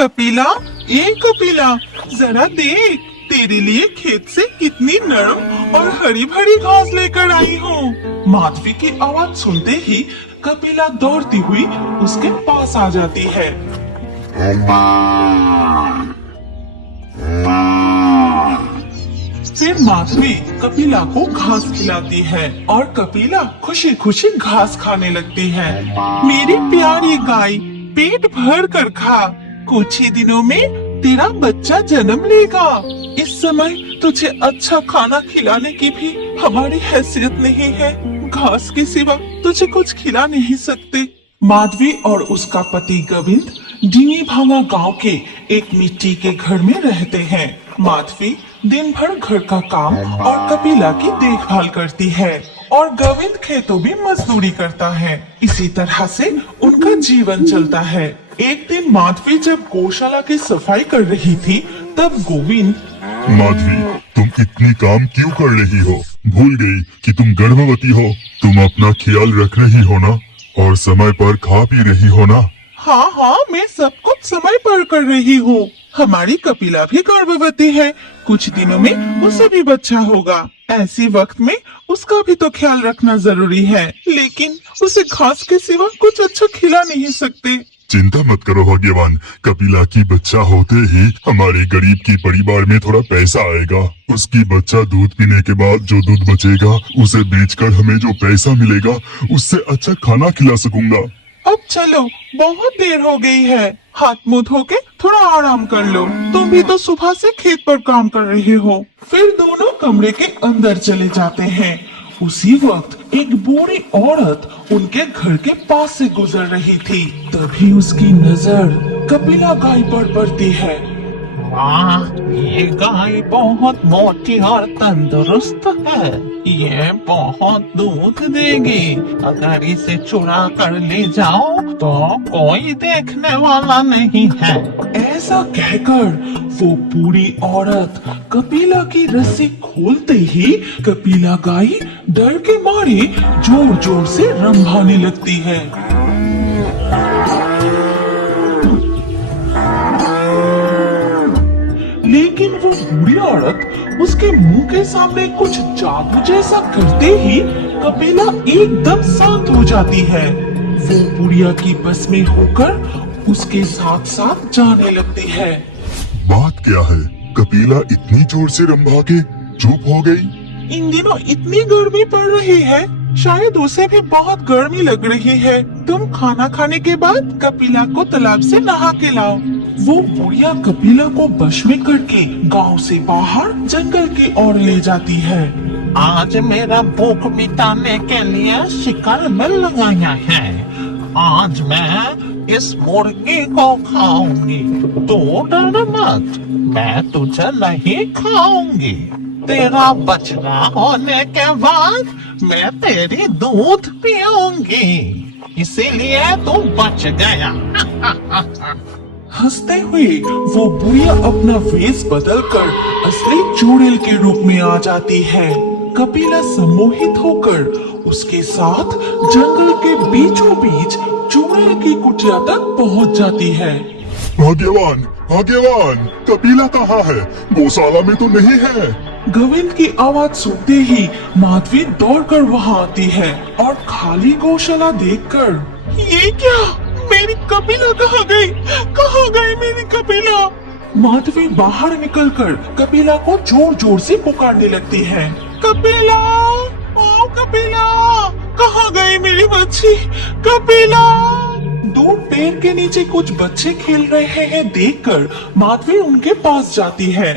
कपिला, ये कपिला, जरा देख, तेरे लिए खेत से कितनी नरम और हरी भरी घास लेकर आई हूँ। माधवी की आवाज सुनते ही कपिला दौड़ती हुई उसके पास आ जाती है। फिर माधवी कपिला को घास खिलाती है और कपिला खुशी खुशी घास खाने लगती है। मेरी प्यारी गाय, पेट भर कर खा, कुछ ही दिनों में तेरा बच्चा जन्म लेगा। इस समय तुझे अच्छा खाना खिलाने की भी हमारी हैसियत नहीं है, घास के सिवा तुझे कुछ खिला नहीं सकते। माधवी और उसका पति गोविंद ढींगी भांगा गांव के एक मिट्टी के घर में रहते हैं। माधवी दिन भर घर का काम और कपिला की देखभाल करती है और गोविंद खेतों में मजदूरी करता है। इसी तरह से उनका जीवन चलता है। एक दिन माधवी जब गौशाला की सफाई कर रही थी, तब गोविंद, माधवी, तुम इतनी काम क्यों कर रही हो? भूल गई कि तुम गर्भवती हो। तुम अपना ख्याल रख रही हो ना, और समय पर खा पी रही हो ना? हाँ हाँ, मैं सब कुछ समय पर कर रही हूँ। हमारी कपिला भी गर्भवती है, कुछ दिनों में उसे भी बच्चा होगा। ऐसी वक्त में उसका भी तो ख्याल रखना जरूरी है, लेकिन उसे घास के सिवा कुछ अच्छा खिला नहीं सकते। चिंता मत करो भाग्यवान, कपिला की बच्चा होते ही हमारे गरीब की परिवार में थोड़ा पैसा आएगा। उसकी बच्चा दूध पीने के बाद जो दूध बचेगा उसे बेचकर हमें जो पैसा मिलेगा उससे अच्छा खाना खिला सकूंगा। अब चलो, बहुत देर हो गई है, हाथ मुंह धो के थोड़ा आराम कर लो। तुम भी तो सुबह से खेत पर काम कर रहे हो। फिर दोनों कमरे के अंदर चले जाते हैं। उसी वक्त एक बूढ़ी औरत उनके घर के पास से गुजर रही थी। तभी उसकी नजर कपिला गाय पर पड़ती है। वाह, ये गाय बहुत मोटी और तंदुरुस्त है। ये बहुत दूध देगी। अगर इसे चुरा कर ले जाओ तो कोई देखने वाला नहीं है। ऐसा कहकर वो बूढ़ी औरत कपिला की रस्सी खोलते ही कपिला गाय डर के मारे जोर जोर से रंभाने लगती है। लेकिन वो बूढ़ी औरत उसके मुंह के सामने कुछ जादू जैसा करते ही कपिला एकदम शांत हो जाती है। वो बुढ़िया की बस में होकर उसके साथ साथ जाने लगती है। बात क्या है? कपिला इतनी जोर से रंभा के चुप हो गई। इन दिनों इतनी गर्मी पड़ रही है, शायद उसे भी बहुत गर्मी लग रही है। तुम खाना खाने के बाद कपिला को तालाब से नहा के लाओ। वो बुढ़िया कपिला को बश में करके गांव से बाहर जंगल की ओर ले जाती है। आज मेरा भूख मिटाने के लिए शिकार में लगाया है। आज मैं इस मुर्गी को खाऊंगी। तू डर मत, मैं तुझे नहीं खाऊंगी। तेरा बच्चा होने के बाद मैं तेरी दूध पीऊंगी, इसीलिए तू बच गया। हंसते हुए वो बुढ़िया अपना वेश बदलकर असली चुड़ैल के रूप में आ जाती है। कपिला सम्मोहित होकर उसके साथ जंगल के बीचों बीच चुड़ैल की कुटिया तक पहुंच जाती है। भाग्यवान, भाग्यवान, कपिला कहाँ है? गौशाला में तो नहीं है। गोविंद की आवाज सुनते ही माधवी दौड़कर वहां आती है और खाली गौशाला देखकर, ये क्या, मेरी कपिला कहाँ गई? कहाँ गई मेरी कपिला? माधवी बाहर निकलकर कपिला को जोर जोर से पुकारने लगती है। कपिला, ओ कपिला, कहाँ गई मेरी बच्ची? कपिला! दूर पेड़ के नीचे कुछ बच्चे खेल रहे हैं देखकर माधवी उनके पास जाती है।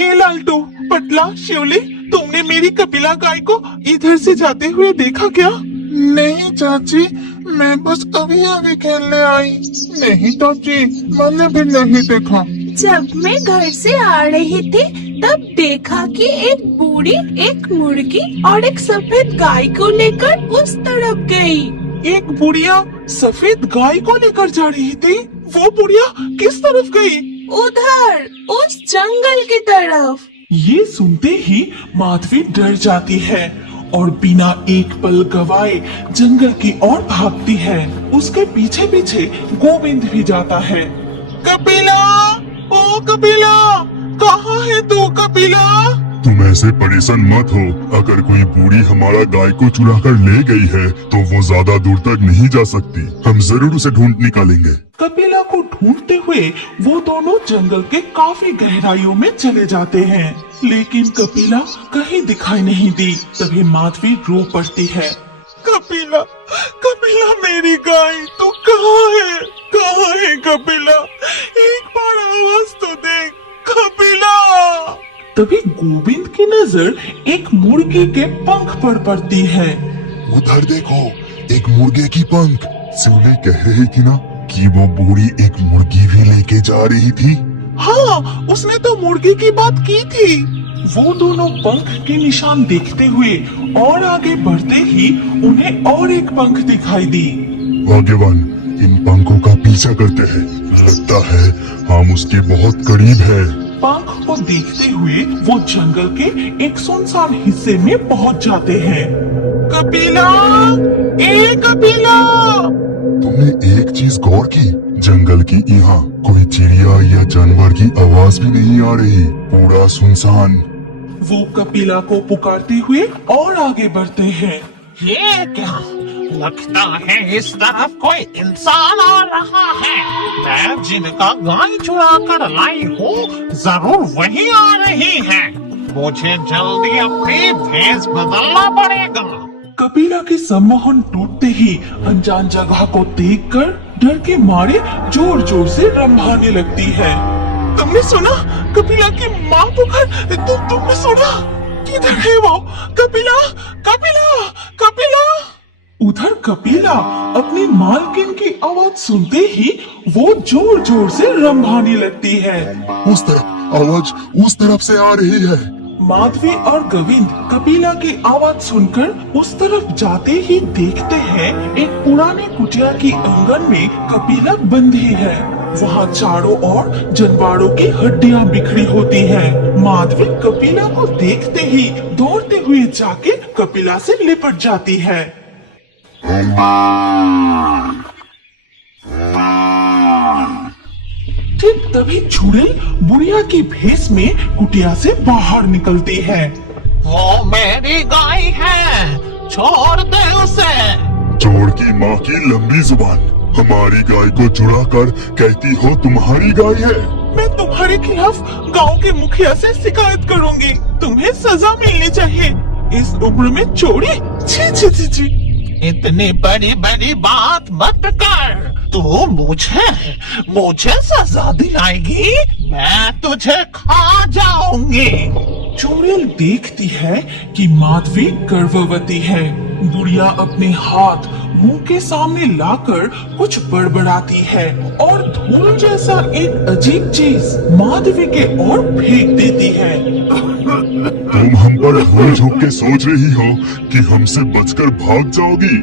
ए लालटू, पटला, शिवली, तुमने मेरी कपिला गाय को इधर से जाते हुए देखा क्या? नहीं चाची, मैं बस अभी अभी खेलने आई। नहीं चाची, मैंने भी नहीं देखा। जब मैं घर से आ रही थी तब देखा कि एक बूढ़ी, एक मुर्गी और एक सफेद गाय को लेकर उस तरफ गई। एक बुढ़िया सफेद गाय को लेकर जा रही थी। वो बुढ़िया किस तरफ गई? उधर, उस जंगल की तरफ। ये सुनते ही माधवी डर जाती है और बिना एक पल गवाए जंगल की ओर भागती है। उसके पीछे पीछे गोविंद भी जाता है। कपिला, कपिला, कहाँ है तू कपिला? तुम ऐसे परेशान मत हो। अगर कोई बूढ़ी हमारा गाय को चुरा कर ले गई है तो वो ज्यादा दूर तक नहीं जा सकती। हम जरूर उसे ढूंढ निकालेंगे। कपिला को ढूंढते हुए वो दोनों जंगल के काफी गहराइयों में चले जाते हैं, लेकिन कपिला कहीं दिखाई नहीं दी। तभी माधवी रो पड़ती है। कपिला, कपिला मेरी गाय, तू कहाँ है? कहाँ है कपिला? एक बार आवाज तो दे कपिला। तभी गोविंद की नजर एक मुर्गी के पंख पर पड़ती है। उधर देखो, एक मुर्गे की पंख। शिवले कह रही थी ना कि वो बूढ़ी एक मुर्गी भी लेके जा रही थी। हाँ, उसने तो मुर्गी की बात की थी। वो दोनों पंख के निशान देखते हुए और आगे बढ़ते ही उन्हें और एक पंख दिखाई दी। भाग्यवान, इन पंखों का पीछा करते हैं। लगता है हम उसके बहुत करीब है। पंख को देखते हुए वो जंगल के एक सुनसान हिस्से में पहुंच जाते हैं। कपिला, ए कपिला! तुमने एक चीज गौर की? जंगल की यहाँ कोई चिड़िया या जानवर की आवाज भी नहीं आ रही। पूरा सुनसान। वो कपिला को पुकारते हुए और आगे बढ़ते हैं। ये क्या? लगता है इस तरफ कोई इंसान आ रहा है। मैं जिनका गाय चुरा कर लाई हूँ जरूर वही आ रही है। मुझे जल्दी अपनी भेष बदलना पड़ेगा। कपिला की सम्मोहन टूटते ही अनजान जगह को देखकर डर के मारे जोर जोर से रंभाने लगती है। तुमने सुना? कपिला की माँ पुकार। तुमने सुना? किधर है वो? कपिला, कपिला, कपिला! उधर कपिला अपनी मालकिन की आवाज सुनते ही वो जोर जोर से रंभाने लगती है। उस तरफ आवाज उस तरफ से आ रही है। माधवी और गोविंद कपिला की आवाज सुनकर उस तरफ जाते ही देखते हैं एक पुराने कुटिया की आंगन में कपिला बंधी है। वहाँ चारों ओर जानवरों की हड्डियां बिखरी होती हैं। माधवी कपिला को देखते ही दौड़ते हुए जाके कपिला से लिपट जाती है। ठीक तभी चुड़ैल बुढ़िया की भेष में कुटिया से बाहर निकलती है। वो मेरी गाय है, छोड़ दे उसे। चोर की माँ की लंबी जुबान। हमारी गाय को चुरा कर कहती हो तुम्हारी गाय है। मैं तुम्हारे खिलाफ गांव के मुखिया से शिकायत करूंगी। तुम्हें सजा मिलनी चाहिए। इस उम्र में चोरी? छी छी छी छी। इतनी बड़ी बड़ी बात मत कर। तू मुझे सजा दिलाएगी? मैं तुझे खा जाऊंगी। चुड़ैल देखती है कि माधवी गर्भवती है। बुढ़िया अपने हाथ मुंह के सामने लाकर कुछ बड़बड़ाती है और धूल जैसा एक अजीब चीज माधवी के ओर फेंक देती है। तुम हम पर धूल झोंक के सोच रही हो कि हमसे बचकर भाग जाओगी?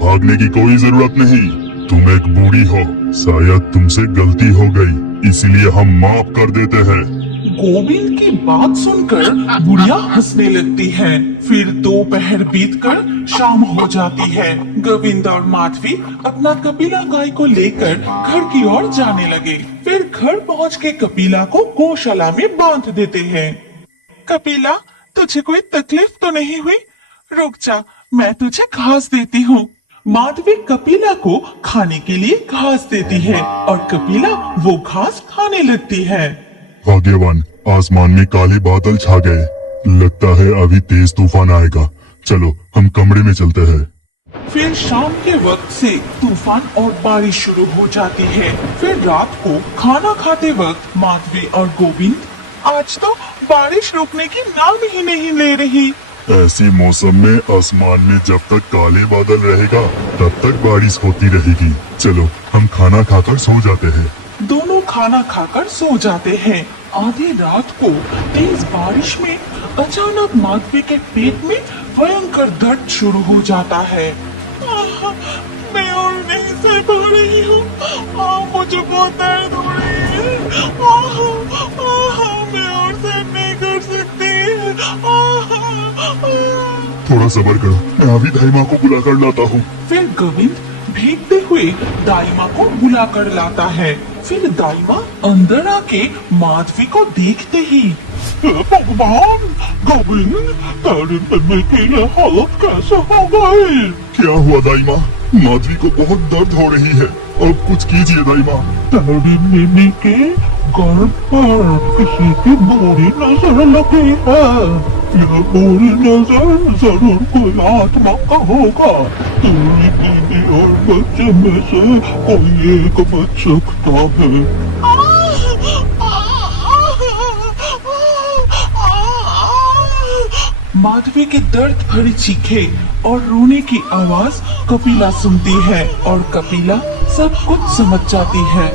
भागने की कोई जरूरत नहीं। तुम एक बूढ़ी हो, शायद तुमसे गलती हो गई, इसलिए हम माफ कर देते हैं। गोविंद की बात सुनकर बुढ़िया हंसने लगती है। फिर दोपहर बीतकर शाम हो जाती है। गोविंद और माधवी अपना कपिला गाय को लेकर घर की ओर जाने लगे। फिर घर पहुंच के कपिला को गौशाला में बांध देते हैं। कपिला, तुझे कोई तकलीफ तो नहीं हुई? रुक जा, मैं तुझे घास देती हूँ। माधवी कपिला को खाने के लिए घास देती है और कपिला वो घास खाने लगती है। भाग्यवान, आसमान में काले बादल छा गए। लगता है अभी तेज तूफान आएगा। चलो हम कमरे में चलते हैं। फिर शाम के वक्त से तूफान और बारिश शुरू हो जाती है। फिर रात को खाना खाते वक्त माधवी और गोविंद, आज तो बारिश रुकने की नाम ही नहीं ले रही। ऐसे मौसम में आसमान में जब तक काले बादल रहेगा तब तक बारिश होती रहेगी। चलो हम खाना खाकर सो जाते हैं। दोनों खाना खाकर सो जाते हैं। आधी रात को तेज बारिश में अचानक माधवी के पेट में भयंकर दर्द शुरू हो जाता है। मैं और नहीं सह पा रही हूँ। मुझे बहुत दर्द हो रही है। मैं और सह नहीं कर सकती। थोड़ा सब्र करो, मैं अभी दाई माँ को बुला कर लाता हूँ। फिर गोविंद भीगते हुए दाई माँ को बुला कर लाता है। फिर दाइमा अंदर आके माधवी को देखते ही भगवान गोविंद, तेरे मम्मी की ये हालत कैसे हो गई? क्या हुआ दाइमा? माधवी को बहुत दर्द हो रही है, अब कुछ कीजिए दाइमा। तेरी मम्मी के गर्भ पर किसी की बुरी नजर लगी है। यह बुरी नजर जरूर कोई आत्मा का होगा। तेरी बीवी और बच्चे में से कोई एक बच सकता है। माधवी के दर्द भरी चीखें और रोने की आवाज कपिला सुनती है और कपिला सब कुछ समझ जाती है।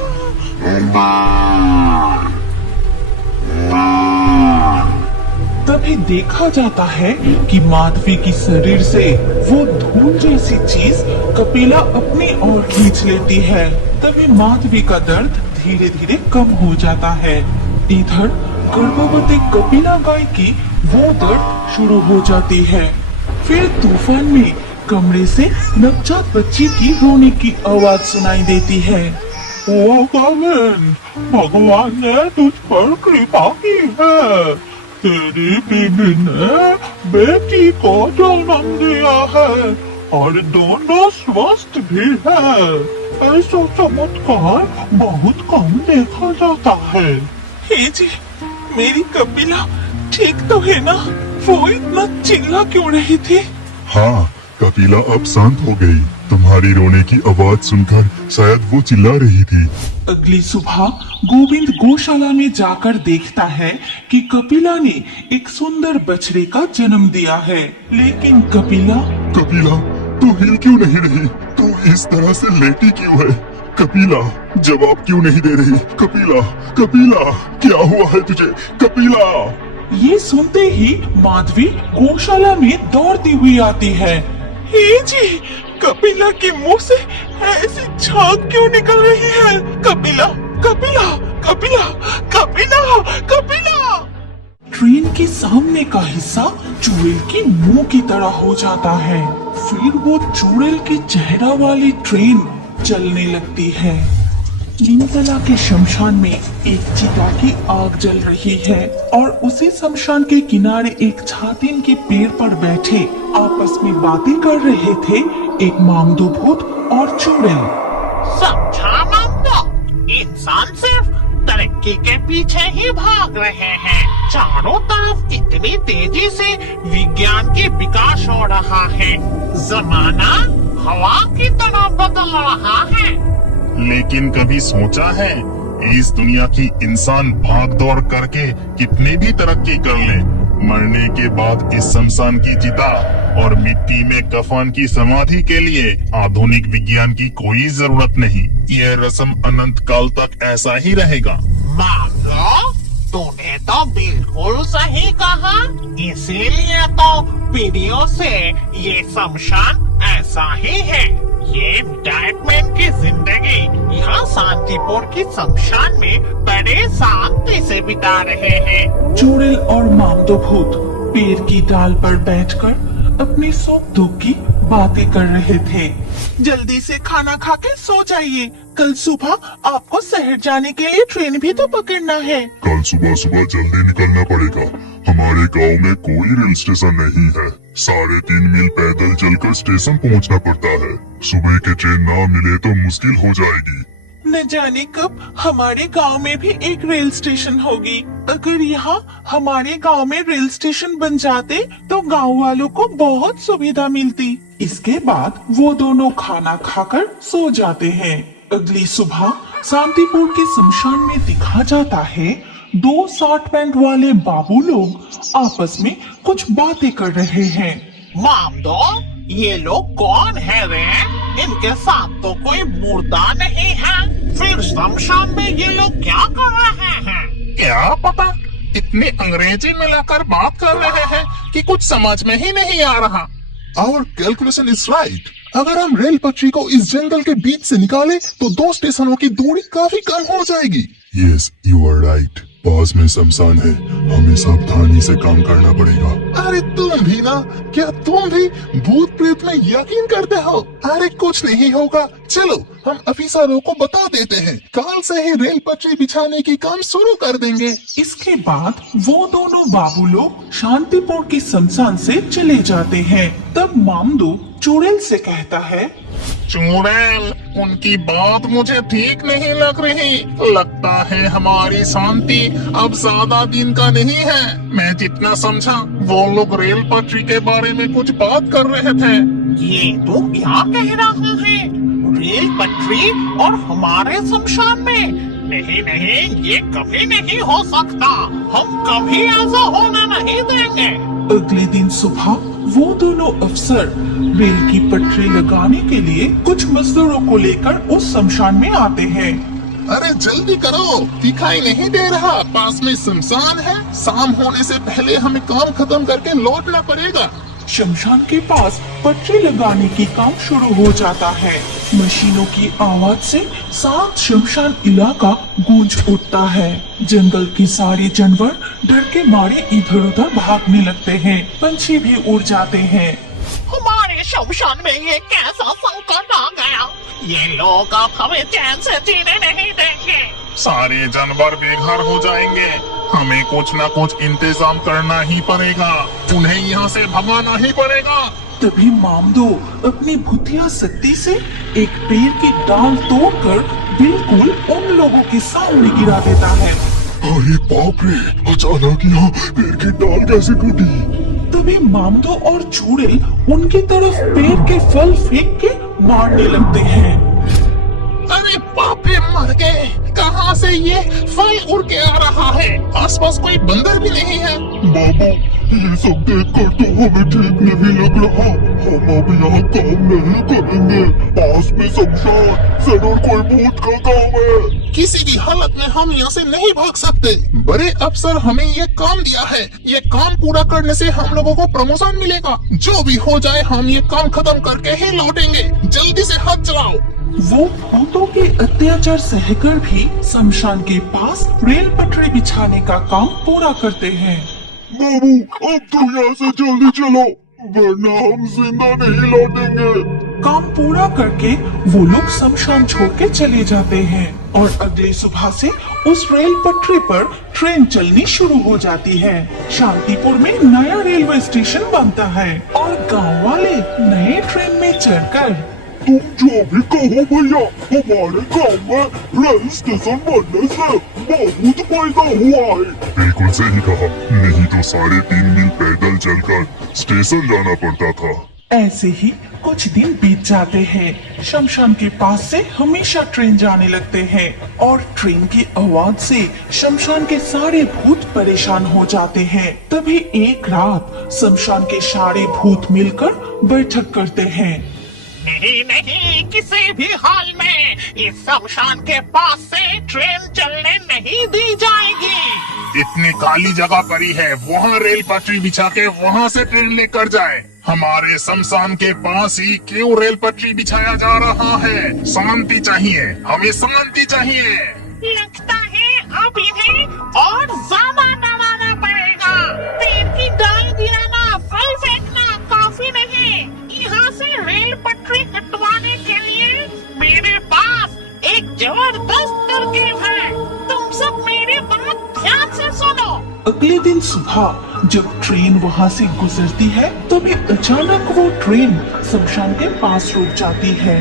तभी देखा जाता है कि माधवी की शरीर से वो धूल जैसी चीज कपिला अपनी ओर खींच लेती है। तभी माधवी का दर्द धीरे धीरे कम हो जाता है। इधर गर्भवती कपिला गाय की वो दर्द शुरू हो जाती है। फिर तूफान में कमरे से नवजात बच्ची की रोने की आवाज सुनाई देती है। ओ गोविंद, भगवान ने तुझ पर कृपा की है। तेरी बीबी ने बेटी को जन्म दिया है और दोनों स्वस्थ भी है। ऐसा चमत्कार बहुत कम देखा जाता है। हे जी, मेरी कपिला ठीक तो है ना? वो इतना चिल्ला क्यों रही थी? हाँ, कपिला अब शांत हो गई। तुम्हारी रोने की आवाज सुनकर शायद वो चिल्ला रही थी। अगली सुबह गोविंद गौशाला में जाकर देखता है कि कपिला ने एक सुंदर बछड़े का जन्म दिया है। लेकिन कपिला तू हिल क्यों नहीं रही? तू इस तरह से लेटी क्यों है? कपिला, जवाब क्यों नहीं दे रही? कपिला, क्या हुआ है तुझे? कपिला! ये सुनते ही माधवी गौशाला में दौड़ती हुई आती है। हे जी, कपिला के मुंह से ऐसी झाग क्यों निकल रही है? कपिला! ट्रेन के सामने का हिस्सा चुड़ैल के मुंह की तरह हो जाता है। फिर वो चुड़ैल के चेहरा वाली ट्रेन चलने लगती है। नीमतला के शमशान में एक चिता की आग जल रही है और उसी शमशान के किनारे एक छातीन के पेड़ पर बैठे आपस में बातें कर रहे थे एक मामदो भूत और चुड़ैल। समझा मामदो, इंसान सिर्फ तरक्की के पीछे ही भाग रहे हैं। चारों तरफ इतनी तेजी से विज्ञान की विकास हो रहा है, जमाना हवा की तरह बदल रहा है। लेकिन कभी सोचा है इस दुनिया की इंसान भाग दौड़ करके कितनी भी तरक्की कर ले, मरने के बाद इस शमशान की चिता और मिट्टी में कफन की समाधि के लिए आधुनिक विज्ञान की कोई जरूरत नहीं। यह रस्म अनंत काल तक ऐसा ही रहेगा। मामलो, तूने तो बिल्कुल सही कहा। इसीलिए तो पीढ़ियों से ये शमशान ऐसा ही है। ये रिटायरमेंट की जिंदगी यहाँ शांतिपुर की शमशान में बड़े शांति से बिता रहे हैं। चुड़ैल और मामदो भूत पेड़ की डाल पर बैठकर अपने सुख दुख की बातें कर रहे थे। जल्दी से खाना खा के सो जाइए, कल सुबह आपको शहर जाने के लिए ट्रेन भी तो पकड़ना है। कल सुबह जल्दी निकलना पड़ेगा। हमारे गांव में कोई रेल स्टेशन नहीं है। 3.5 मील पैदल चलकर स्टेशन पहुंचना पड़ता है। सुबह की ट्रेन ना मिले तो मुश्किल हो जाएगी। न जाने कब हमारे गांव में भी एक रेल स्टेशन होगी। अगर यहाँ हमारे गांव में रेल स्टेशन बन जाते तो गांव वालों को बहुत सुविधा मिलती। इसके बाद वो दोनों खाना खाकर सो जाते हैं। अगली सुबह शांतिपुर के शमशान में दिखा जाता है 2 शॉर्ट पैंट वाले बाबू लोग आपस में कुछ बातें कर रहे हैं। मामदो, ये लोग कौन है रे? इनके साथ तो कोई मुर्दा नहीं है। फिर शमशान में ये लोग क्या कर रहे हैं? क्या पता, इतनी अंग्रेजी मिलाकर बात कर रहे हैं कि कुछ समझ में ही नहीं आ रहा। Our calculation is right. अगर हम रेल पटरी को इस जंगल के बीच से निकालें तो 2 स्टेशनों की दूरी काफी कम हो जाएगी। Yes, you are right. पास में शमशान है, हमें सावधानी से काम करना पड़ेगा। अरे तुम भी ना, क्या तुम भी भूत प्रेत में यकीन करते हो? अरे कुछ नहीं होगा, चलो हम अफीसरों को बता देते हैं, कल से ही रेल पटरी बिछाने की काम शुरू कर देंगे। इसके बाद वो दोनों बाबू लोग शांतिपुर की शमशान से चले जाते हैं। तब मामदू चुड़ैल से कहता है, चुड़ैल, उनकी बात मुझे ठीक नहीं लग रही। लगता है हमारी शांति अब ज्यादा दिन का नहीं है। मैं जितना समझा वो लोग रेल पटरी के बारे में कुछ बात कर रहे थे। ये तो क्या कह रहा है? रेल पटरी और हमारे शमशान में? नहीं नहीं, ये कभी नहीं हो सकता। हम कभी ऐसा होना नहीं देंगे। अगले दिन सुबह वो दोनों अफसर रेल की पटरी लगाने के लिए कुछ मजदूरों को लेकर उस शमशान में आते हैं। अरे जल्दी करो, दिखाई नहीं दे रहा, पास में शमशान है। शाम होने से पहले हमें काम खत्म करके लौटना पड़ेगा। शमशान के पास पटरी लगाने की काम शुरू हो जाता है। मशीनों की आवाज से सात शमशान इलाका गूंज उठता है। जंगल के सारे जानवर डर के मारे इधर उधर भागने लगते हैं। पंछी भी उड़ जाते हैं। हमारे शमशान में ये कैसा संकट आ गया? ये लोग अब हमें चैन से जीने नहीं देंगे। सारे जानवर बेघर हो जाएंगे। हमें कुछ न कुछ इंतजाम करना ही पड़ेगा। उन्हें यहाँ से भगाना ही पड़ेगा। तभी मामदो अपनी भुतिया शक्ति से एक पेड़ की डाल तोड़कर बिल्कुल उन लोगों के सामने गिरा देता है। अरे बाप रे, अचानक यहाँ पेड़ की डाल कैसे टूटी? तभी मामदो और चुड़ैल उनकी तरफ पेड़ के फल फेंक के मारने लगते हैं। अरे बाप रे, मर गए। कहाँ से ये फल उड़ के आ रहा है? आसपास कोई बंदर भी नहीं है। बाबू, ये सब देखकर तो हमें ठीक नहीं लग रहा। हम अब यहाँ काम नहीं करेंगे। पास में शमशान, जरूर कोई भूत का काम है। किसी भी हालत में हम यहाँ से नहीं भाग सकते। बड़े अफसर हमें ये काम दिया है। ये काम पूरा करने से हम लोगों को प्रमोशन मिलेगा। जो भी हो जाए, हम ये काम खत्म करके ही लौटेंगे। जल्दी से हाथ चलाओ। वो भूतों के अत्याचार सहकर भी शमशान के पास रेल पटरी बिछाने का काम पूरा करते हैं। बाबू, अब तो यहाँ से जल्दी चलो, वरना हम जिंदा नहीं लौटेंगे। काम पूरा करके वो लोग शमशान छोड़ के चले जाते हैं और अगली सुबह से उस रेल पटरी पर ट्रेन चलनी शुरू हो जाती है। शांतिपुर में नया रेलवे स्टेशन बनता है और गांव वाले नए ट्रेन में चढ़कर, तुम जो भी कहो भैया, हमारे गांव में रेल स्टेशन बनने से बहुत फायदा हुआ है। बिल्कुल सही कहा, नहीं तो 3.5 मील पैदल चलकर स्टेशन जाना पड़ता था। ऐसे ही कुछ दिन बीत जाते हैं। शमशान के पास से हमेशा ट्रेन जाने लगते हैं और ट्रेन की आवाज से शमशान के सारे भूत परेशान हो जाते हैं। तभी एक रात शमशान के सारे भूत मिलकर बैठक करते हैं। नहीं नहीं, किसी भी हाल में इस शमशान के पास से ट्रेन चलने नहीं दी जाएगी। इतनी खाली जगह पड़ी है, वहाँ रेल पटरी बिछा के वहाँ से ट्रेन लेकर जाए। हमारे शमशान के पास ही क्यों रेल पटरी बिछाया जा रहा है? शांति चाहिए, हमें शांति चाहिए। लगता है अब इन्हें और ज्यादा डराना पड़ेगा। पेड़ की डाल गिराना, फल फेंकना काफी नहीं। यहाँ से रेल पटरी हटवाने के लिए मेरे पास एक जबरदस्त तरकीब है। तुम सब मेरी बात ध्यान से सुनो। अगले दिन सुबह जब ट्रेन वहाँ से गुजरती है, तभी अचानक वो ट्रेन शमशान के पास रुक जाती है।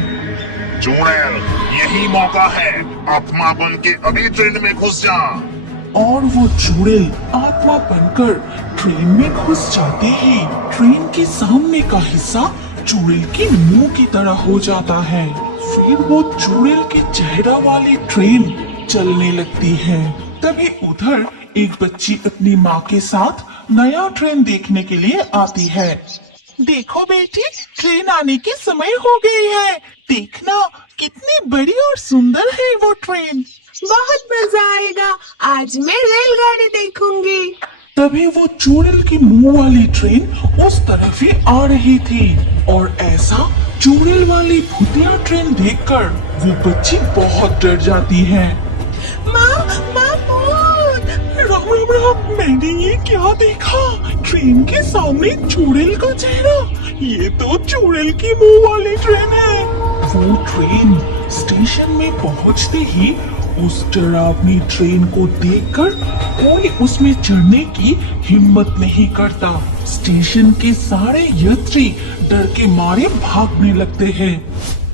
चुड़ैल, यही मौका है, आत्मा बन के अभी ट्रेन में घुस जा। और वो चुड़ैल आत्मा बनकर ट्रेन में घुस जाते ही ट्रेन के सामने का हिस्सा चुड़ैल के मुंह की तरह हो जाता है। फिर वो चुड़ैल के चेहरा वाली ट्रेन चलने लगती है। तभी उधर एक बच्ची अपनी माँ के साथ नया ट्रेन देखने के लिए आती है। देखो बेटी, ट्रेन आने की समय हो गई है। देखना कितनी बड़ी और सुंदर है वो ट्रेन। बहुत मजा आएगा, आज मैं रेलगाड़ी देखूंगी। तभी वो चुड़ैल की मुंह वाली ट्रेन उस तरफ ही आ रही थी और ऐसा चुड़ैल वाली भूतिया ट्रेन देखकर वो बच्ची बहुत डर जाती है। माँ मैंने ये क्या देखा? ट्रेन के सामने चुड़ैल का चेहरा। ये तो चुड़ैल की मुंह वाली ट्रेन है। वो ट्रेन स्टेशन में पहुंचते ही उस डरावनी ट्रेन को देखकर कोई उसमें चढ़ने की हिम्मत नहीं करता। स्टेशन के सारे यात्री डर के मारे भागने लगते हैं।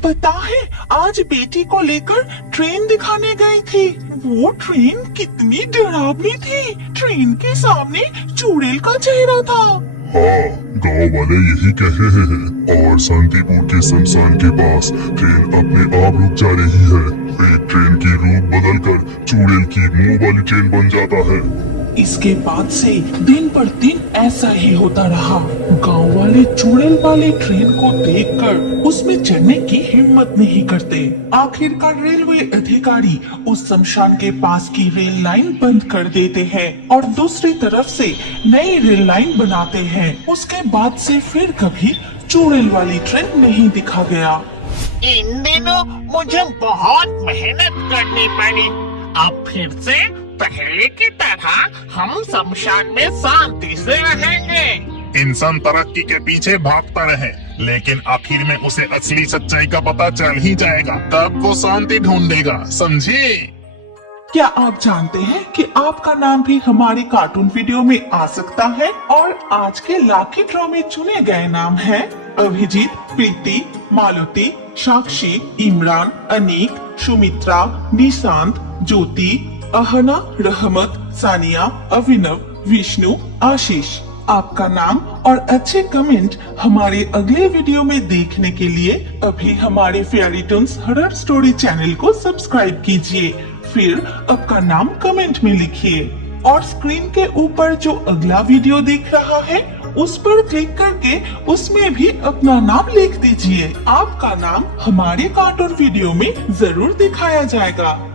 पता है, आज बेटी को लेकर ट्रेन दिखाने गई थी। वो ट्रेन कितनी डरावनी थी। ट्रेन के सामने चुड़ैल का चेहरा था। हाँ, गांव वाले यही कह रहे हैं। और शांतिपुर के शमशान के पास ट्रेन अपने आप रुक जा रही है। एक ट्रेन की रूप बदलकर चुड़ैल की मुंह वाली ट्रेन बन जाता है। इसके बाद से दिन पर दिन ऐसा ही होता रहा। गांव वाले चुड़ैल वाली ट्रेन को देखकर उसमें चढ़ने की हिम्मत नहीं करते। आखिरकार रेलवे अधिकारी उस शमशान के पास की रेल लाइन बंद कर देते हैं और दूसरी तरफ से नई रेल लाइन बनाते हैं। उसके बाद से फिर कभी चुड़ैल वाली ट्रेन नहीं दिखा गया। इन दिनों मुझे बहुत मेहनत करनी पड़ी। अब फिर से पहले की तरह हम शमशान में शांति से रहेंगे। इंसान तरक्की के पीछे भागता रहे, लेकिन आखिर में उसे असली सच्चाई का पता चल ही जाएगा। तब वो शांति ढूंढेगा, समझे? क्या आप जानते हैं कि आपका नाम भी हमारे कार्टून वीडियो में आ सकता है? और आज के लाकी ड्रॉ में चुने गए नाम हैं अभिजीत, प्रीति, मालती, साक्षी, इमरान, अनीक, सुमित्रा, निशांत, ज्योति, अहना, रहमत, सानिया, अभिनव, विष्णु, आशीष। आपका नाम और अच्छे कमेंट हमारे अगले वीडियो में देखने के लिए अभी हमारे fairy Toons horror story channel को सब्सक्राइब कीजिए। फिर आपका नाम कमेंट में लिखिए और स्क्रीन के ऊपर जो अगला वीडियो दिख रहा है उस पर क्लिक करके उसमें भी अपना नाम लिख दीजिए। आपका नाम हमारे कार्टून वीडियो में जरूर दिखाया जाएगा।